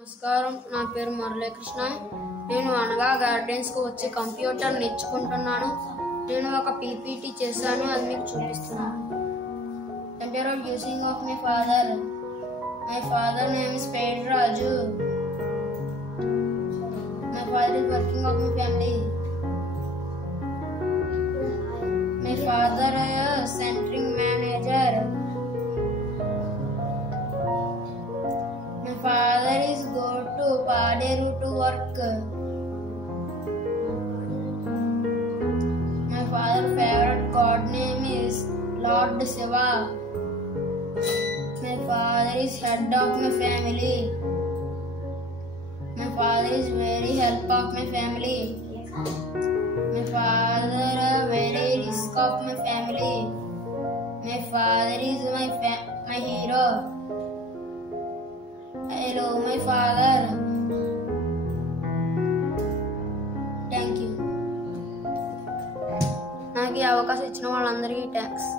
నమస్కారం, నా పేరు మురళీకృష్ణ. నేను అనగా గార్డెన్స్కి వచ్చి కంప్యూటర్ నేర్చుకుంటున్నాను. నేను ఒక పీపీటీ చేశాను, అది మీకు చూపిస్తున్నాను. Introducing of my father. My father name is Pedro Raju. My father is working of my family. My father is centering manager. My father is go to Paderu to work. My father's favorite god name is Lord Shiva. My father is head of my family. My father is very help of my family. My father very risk of my family. My father is my hero. I love my father. Thank you. నాకు ఈ అవకాశం ఇచ్చిన వాళ్ళందరికీ thanks.